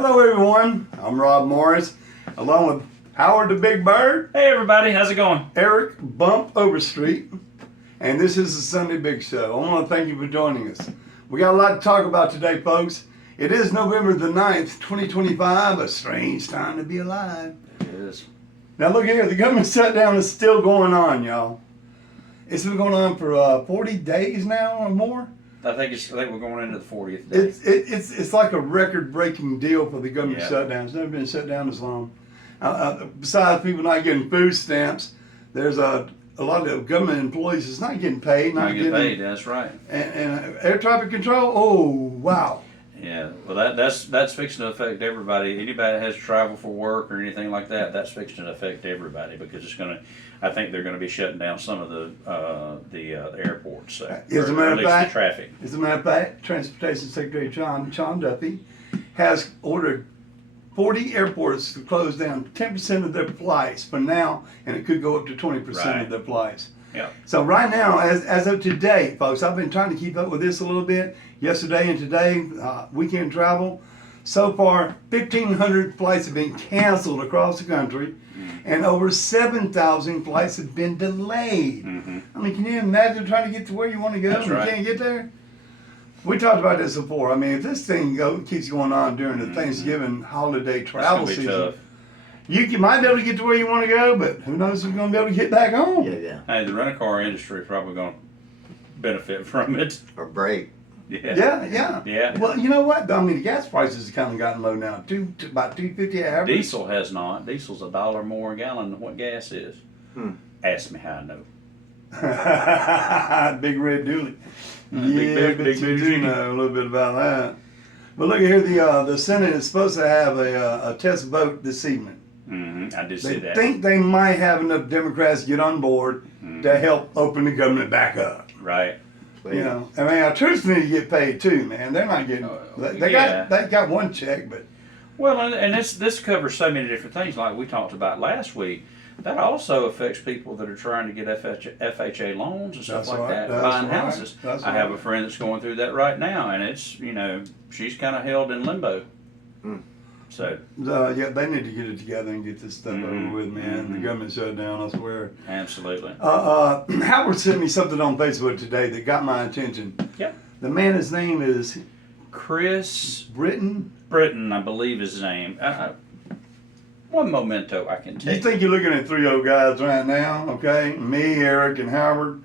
Hello everyone, I'm Rob Morris, along with Howard the Big Bird, Hey everybody, how's it going? Eric Bump Overstreet, and this is the Sunday Big Show. I want to thank you for joining us. We got a lot to talk about today, folks. It is November the 9th, 2025, a strange time to be alive. It is. Now look here, the government shutdown is still going on, y'all. It's been going on for 40 days now or more. I think we're going into the 40th day. It's like a record-breaking deal for the government Yeah. shutdown. It's never been shut down as long. Besides people not getting food stamps, there's a lot of government employees that's not getting paid. Not getting paid, that's right. And air traffic control, oh, wow. Yeah, well that's fixing to affect everybody. Anybody that has to travel for work or anything like that, that's fixing to affect everybody because I think they're gonna be shutting down some of the airports. So, As a or matter at of least fact, the traffic. As a matter of fact, Transportation Secretary John Duffy has ordered 40 airports to close down 10% of their flights for now, and it could go up to 20% Right. of their flights. Yeah. So right now, as of today, folks, I've been trying to keep up with this a little bit. Yesterday and today, weekend travel. So far, 1,500 flights have been canceled across the country, and over 7,000 flights have been delayed. Mm-hmm. I mean, can you imagine trying to get to where you want to go That's and right. you can't get there? We talked about this before. I mean, if this thing keeps going on during the Thanksgiving holiday travel It's gonna be season, tough. you might be able to get to where you want to go, but who knows if you're going to be able to get back home. Yeah. Hey, the rental-car industry is probably gonna benefit from it. Or break. Yeah. Yeah. Well, you know what? I mean, the gas prices have kind of gotten low now. About $2.50 average. Diesel has not. Diesel's $1 more a gallon than what gas is. Ask me how I know. Big red dooley. Big but big you do know a little bit about that. But look at here, the Senate is supposed to have a test vote this evening. Mm-hmm. I did They see that. think they might have enough Democrats to get on board to help open the government back up. Right. You know, I mean, our troops need to get paid too, man. They're not getting. They got one check, but Well, and this covers so many different things, like we talked about last week. That also affects people that are trying to get FHA loans and stuff That's like right. that, That's buying right. houses. That's I have right. a friend that's going through that right now, and it's she's kind of held in limbo. So yeah, they need to get it together and get this stuff over with, man. The government shut down, I swear. absolutely. Howard sent me something on Facebook today that got my attention. Yep. The man, his name is Chris Britton. I believe his name. One memento I can You take. think you're looking at three old guys right now, okay? Me, Eric, and Howard.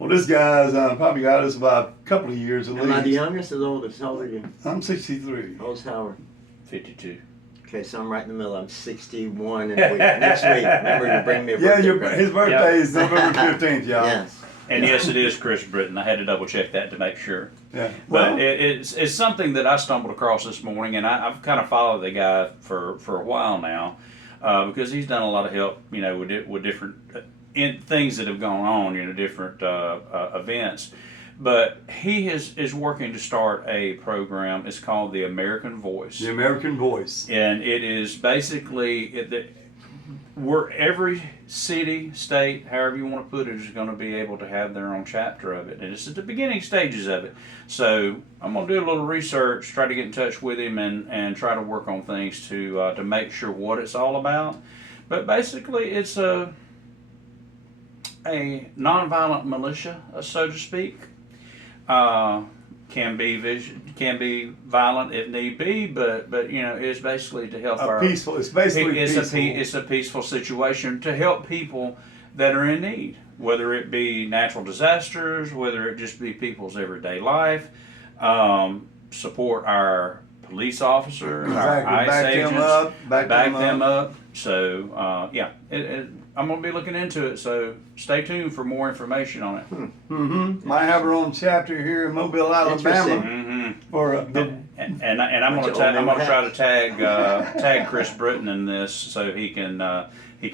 Well, this guy's probably got us about a couple of years at Am I the least. youngest or the oldest? How old are you? I'm 63. How's Howard? 52. Okay, so I'm right in the middle. I'm 61 next week. Remember to bring me a Yeah, birthday present. his birthday is November 15th, y'all. Yes. And yes, it is Chris Britton. I had to double check that to make sure. Yeah. But Well, it's something that I stumbled across this morning, and I've kind of followed the guy for a while now because he's done a lot of help, with different things that have gone on, different events. But he is working to start a program. It's called the American Voice, the American Voice. and it is basically where every city, state, however you want to put it, is going to be able to have their own chapter of it. And it's at the beginning stages of it. So I'm going to do a little research, try to get in touch with him, and try to work on things to make sure what it's all about. But basically, it's a nonviolent militia, so to speak. Can be violent if need be, but it's basically to help It's basically peaceful. It's a peaceful situation to help people that are in need, whether it be natural disasters, whether it just be people's everyday life. Support our police officers, our Exactly. ICE Back them agents, up, back them up. So I'm going to be looking into it. So stay tuned for more information on it. Might have our own chapter here in Mobile, Alabama. Interesting. For And I'm Bunch going of to old try to tag Chris Britton in this so he can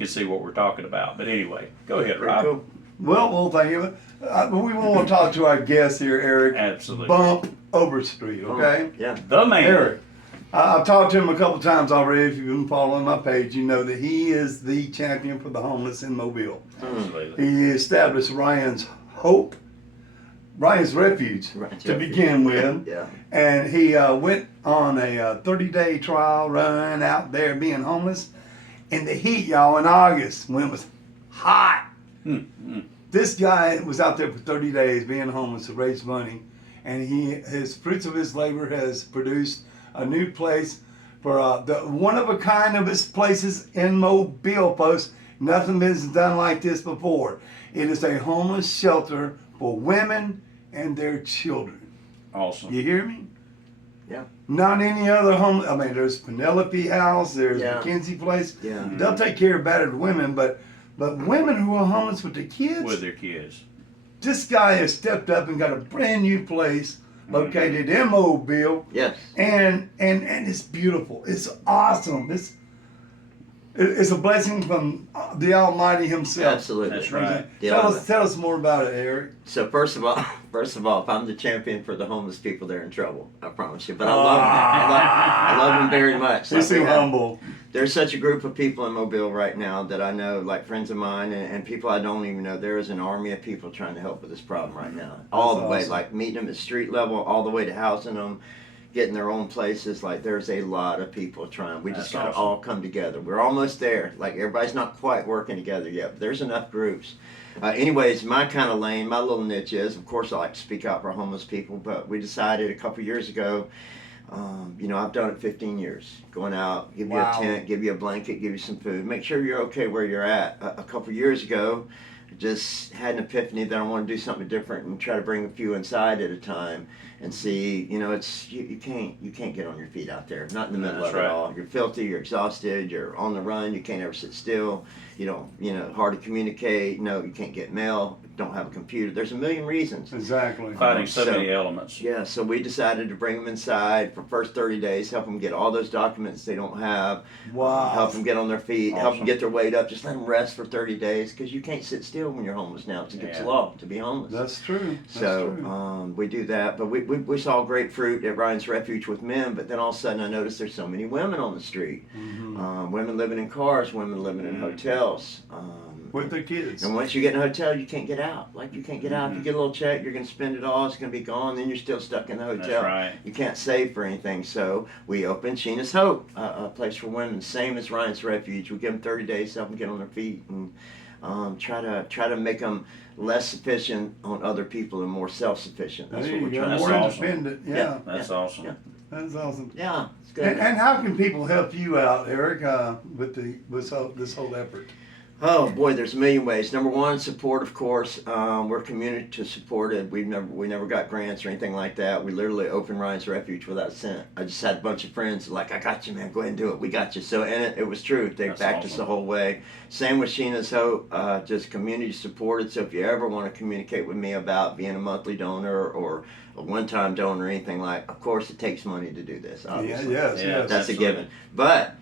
see what we're talking about. But anyway, go ahead, Pretty Rob. cool. well, thank you. We want to talk to our guest here, Eric. Absolutely. Bump Overstreet, okay? Yeah. The man. Eric. I've talked to him a couple times already. If you've been following my page, you know that he is the champion for the homeless in Mobile. Absolutely. He established Ryan's Hope Ryan's Refuge Ryan's to Refuge. begin with. Yeah. And he went on a 30-day trial run out there being homeless in the heat, y'all, in August when it was hot. This guy was out there for 30 days being homeless to raise money, and his fruits of his labor has produced a new place for the one of a kind of his places in Mobile, folks. Nothing is done like this before. It is a homeless shelter for women and their children. Awesome. You hear me? Yeah. Not any other home. I mean, there's Penelope House, there's Yeah. Mackenzie Place. Yeah. They'll take care of battered women, but women who are homeless with their kids, With their kids. this guy has stepped up and got a brand new place located in Mobile, Yes. and it's beautiful. It's awesome. It's a blessing from the Almighty Himself. Absolutely. That's right. Tell us more about it, Eric. So first of all, if I'm the champion for the homeless people, they're in trouble. I promise you. But I love them. I love them very much. He's too humble. There's such a group of people in Mobile right now that I know, like friends of mine and people I don't even know. There is an army of people trying to help with this problem right now. All the way, awesome. like meeting them at street level, all the way to housing them, getting their own places. Like there's a lot of people trying. We just That's gotta awesome. all come together. We're almost there. Like everybody's not quite working together yet, but there's enough groups. Anyways, my kind of lane, my little niche is, of course, I like to speak out for homeless people, but we decided a couple years ago, I've done it 15 years. Going out, give you Wow. a tent, give you a blanket, give you some food, make sure you're okay where you're at. A couple years ago, just had an epiphany that I want to do something different and try to bring a few inside at a time and see, it's you can't get on your feet out there, not in the middle That's of it right. all. You're filthy, you're exhausted, you're on the run, you can't ever sit still, hard to communicate, no, you can't get mail, don't have a computer. There's a million reasons. Exactly. Fighting so So- many elements. Yeah, so we decided to bring them inside for first 30 days, help them get all those documents they don't have, Wow. help them get on their feet, help them Awesome. get their weight up, just let them rest for 30 days because you can't sit still when you're homeless now. It's against the Yeah. law to be homeless. That's true. That's So true. we do that, but we saw great fruit at Ryan's Refuge with men, but then all of a sudden I noticed there's so many women on the street. Women living in cars, women living in hotels. With their kids. And once you get in a hotel, you can't get out. Like you can't get out. If you get a little check, you're going to spend it all. It's going to be gone. Then you're still stuck in the hotel. That's right. You can't save for anything. So we opened Sheena's Hope, a place for women, same as Ryan's Refuge. We give them 30 days to help them get on their feet and try to make them less sufficient on other people and more self-sufficient. That's There what you we're go. trying to That's More do. awesome. independent. Yeah. Yeah. That's awesome. Yeah. That's awesome. Yeah, it's good. And how can people help you out, Eric, with this whole effort? Oh boy, there's a million ways. Number one, support, of course. We're community supported. We never got grants or anything like that. We literally opened Ryan's Refuge without a cent. I just had a bunch of friends like, I got you, man. Go ahead and do it. We got you. So, and it was true. They That's backed us awesome. the whole way. Same with Sheena's Hope, just community supported. So if you ever want to communicate with me about being a monthly donor or a one-time donor or anything like, of course, it takes money to do this. Obviously. Yes. Yeah, Yes. That's a Absolutely. given. But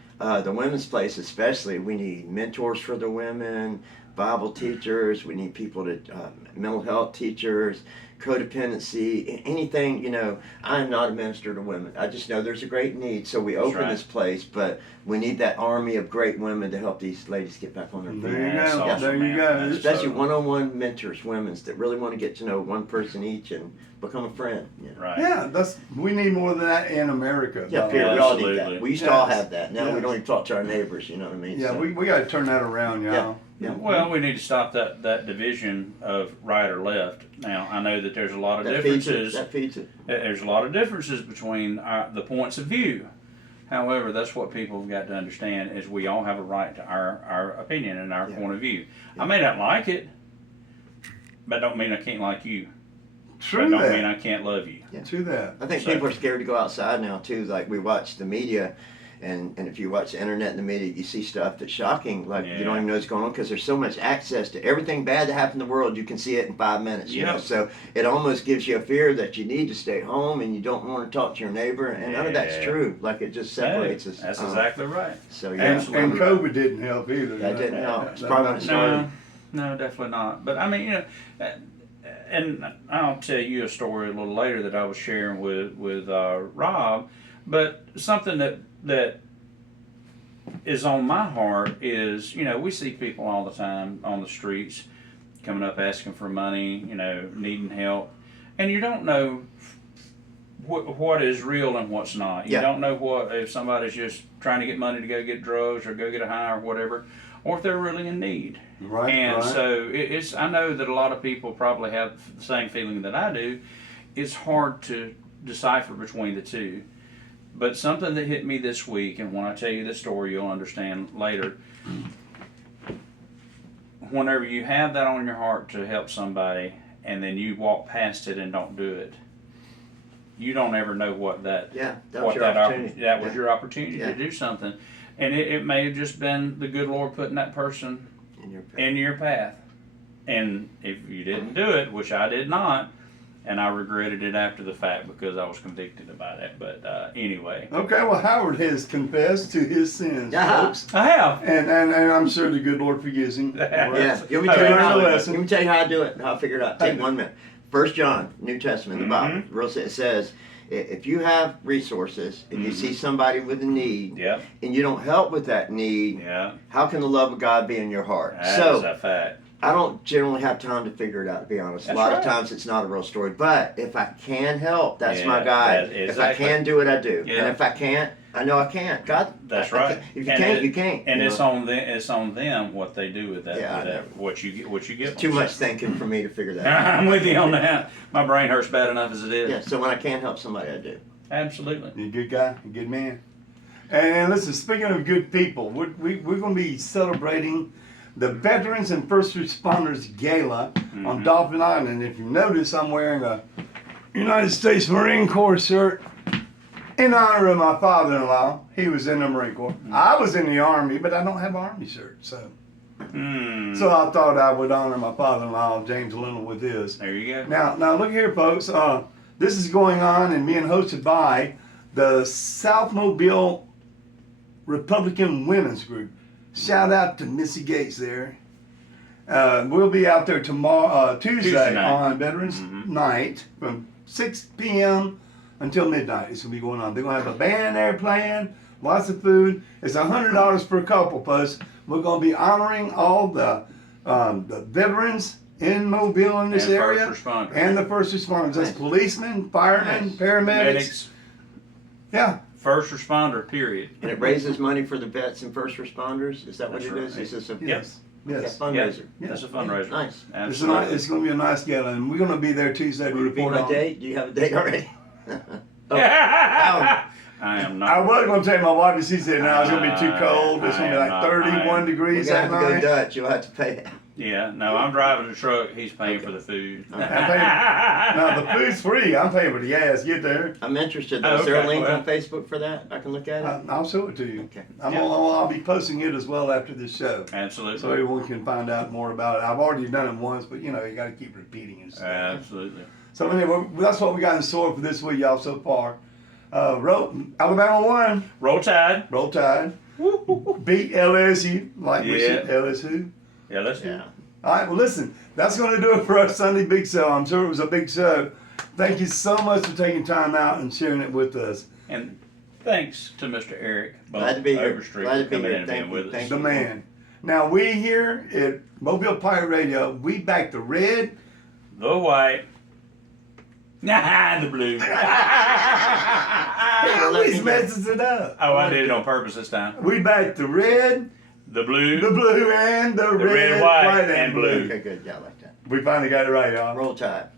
the women's place especially, we need mentors for the women, Bible teachers, we need people to, mental health teachers, codependency, anything, I'm not a minister to women. I just know there's a great need. So we opened right. this place, but we need that army of great women to help these ladies get back on their feet. There you That's go. awesome, There you man. go. That's Especially so- one-on-one mentors, women's that really want to get to know one person each and become a friend. Right. Yeah, we need more than that in America. Yeah, though. period. We all need Absolutely. that. We used to all Yes. have that. Now we Yes. don't even talk to our neighbors, you know what I mean? Yeah, So- we got to turn that around, y'all. Yeah. Well, we need to stop that division of right or left. Now, I know that there's a lot of That feeds it. differences. That feeds it. There's a lot of differences between the points of view. However, that's what people have got to understand is we all have a right to our opinion and our Yeah. point of view. I may not like it, but don't mean I can't like you. True But don't mean that. I can't love you. True that. I think So- people are scared to go outside now too. Like we watch the media, and if you watch the internet and the media, you see stuff that's shocking. Like you don't Yeah. even know what's going on because there's so much access to everything bad that happened in the world. You can see it in 5 minutes. You know, Yep. so it almost gives you a fear that you need to stay home and you don't want to talk to your neighbor. And none of that's Yeah. true. Like it just separates us. That's exactly right. So yeah, And Absolutely. COVID didn't help either. That didn't help. It's That- probably when it started. No, definitely not. But I mean, and I'll tell you a story a little later that I was sharing with Rob. But something that is on my heart is, we see people all the time on the streets coming up asking for money, needing help. and you don't know what is real and what's not. You Yeah. don't know what if somebody's just trying to get money to go get drugs or go get a high or whatever, or if they're really in need. Right. And right. so it's. I know that a lot of people probably have the same feeling that I do. It's hard to decipher between the two. But something that hit me this week, and when I tell you this story, you'll understand later. Whenever you have that on your heart to help somebody, and then you walk past it and don't do it, you don't ever know what that Yeah, that was what your that opportunity. that was Yeah. your opportunity Yeah. to do something, and it may have just been the good Lord putting that person In your path. in your path. And if you didn't do it, which I did not, and I regretted it after the fact because I was convicted about it. But anyway, Okay, well, Howard has confessed to his sins, Yeah. folks. I have. And I'm sure the good Lord forgives him. Yeah, you want me Oh, to tell you learn how, the let lesson. me tell you how I do it, how I figure it out. Take Okay. 1 minute. 1 John, New Testament, the Bible. Mm-hmm. It says, if you have resources and you see somebody with a need Yep. and you don't help with that need, Yeah. how can the love of God be in your heart? That is So a fact. I don't generally have time to figure it out, to be honest. That's a lot right. of times it's not a real story. But if I can help, that's Yeah, my guide. that- If I exactly. can do it, I do. Yeah. And if I can't, I know I can't. God, That's I right. can't. If you And can't, it- you can't. And you it's know? on them. It's on them what they do with that. Yeah, with I that what you get. What you get. It's too them. much thinking for me to figure that out. I'm with you on that. My brain hurts bad enough as it is. Yeah, so when I can help somebody, I do. Absolutely. You're a good guy, a good man. And listen, speaking of good people, we're going to be celebrating the Veterans and First Responders Gala on Dolphin Island. If you notice, I'm wearing a United States Marine Corps shirt in honor of my father-in-law. He was in the Marine Corps. I was in the Army, but I don't have an Army shirt. So I thought I would honor my father-in-law, James Lindell, with his. There you go. Now look here, folks. This is going on and being hosted by the South Mobile Republican Women's Group. Shout out to Missy Gates there. We'll be out there tomorrow, Tuesday Tuesday night. on Veterans Night from 6 p.m. until midnight. It's gonna be going on. They're gonna have a band there playing, lots of food. It's $100 per couple. Plus, we're gonna be honoring all the veterans in Mobile in this And area, first responders. and the first responders. That's policemen, firemen, Nice. paramedics. Medics, Yeah, first responder. Period. And it raises money for the vets and first responders? Is that what That's it is? right. Is this a yes, yes. fundraiser? Yeah. That's a fundraiser. Nice. It's, a Absolutely. nice, it's going to be a nice gala, and we're going to be there Tuesday to Will it be report my on. date? Do you have a date already? I am not. I was going to tell my wife, but she said, no, it's going to be too cold. It's going to be I am like not- 31 We're degrees gonna that have to go night. Dutch. You'll have to pay it. Yeah, no, I'm driving the truck. He's paying for the food. I'm paying, no, the food's free. I'm paying for the gas. Get there. I'm interested. Oh, Is there a okay, link well. on Facebook for that? I can look at it? I'll show it to you. Okay. I'll be posting it as well after this show. Absolutely. So everyone can find out more about it. I've already done it once, but you know, you got to keep repeating it. Absolutely. So anyway, that's what we got in store for this week, y'all, so far. Alabama won. Roll Tide. Roll Tide. Beat LSU, like we said, Yeah. LSU. Yeah, let's do. Yeah. All right, well, listen, that's going to do it for our Sunday Big Show. I'm sure it was a big show. Thank you so much for taking time out and sharing it with us. And thanks to Mr. Eric Glad to be here. Overstreet Glad to for be coming here. in and Thank being you. with Thank us. The man. Now, we here at Mobile Pirate Radio, we back the red. The white. The blue. He let always me go. messes it up. Oh, I did it on purpose this time. We back the red, The blue. the blue, and the red, white, and blue. Okay, good. Yeah, I like that. We finally got it right, y'all. Roll Tide.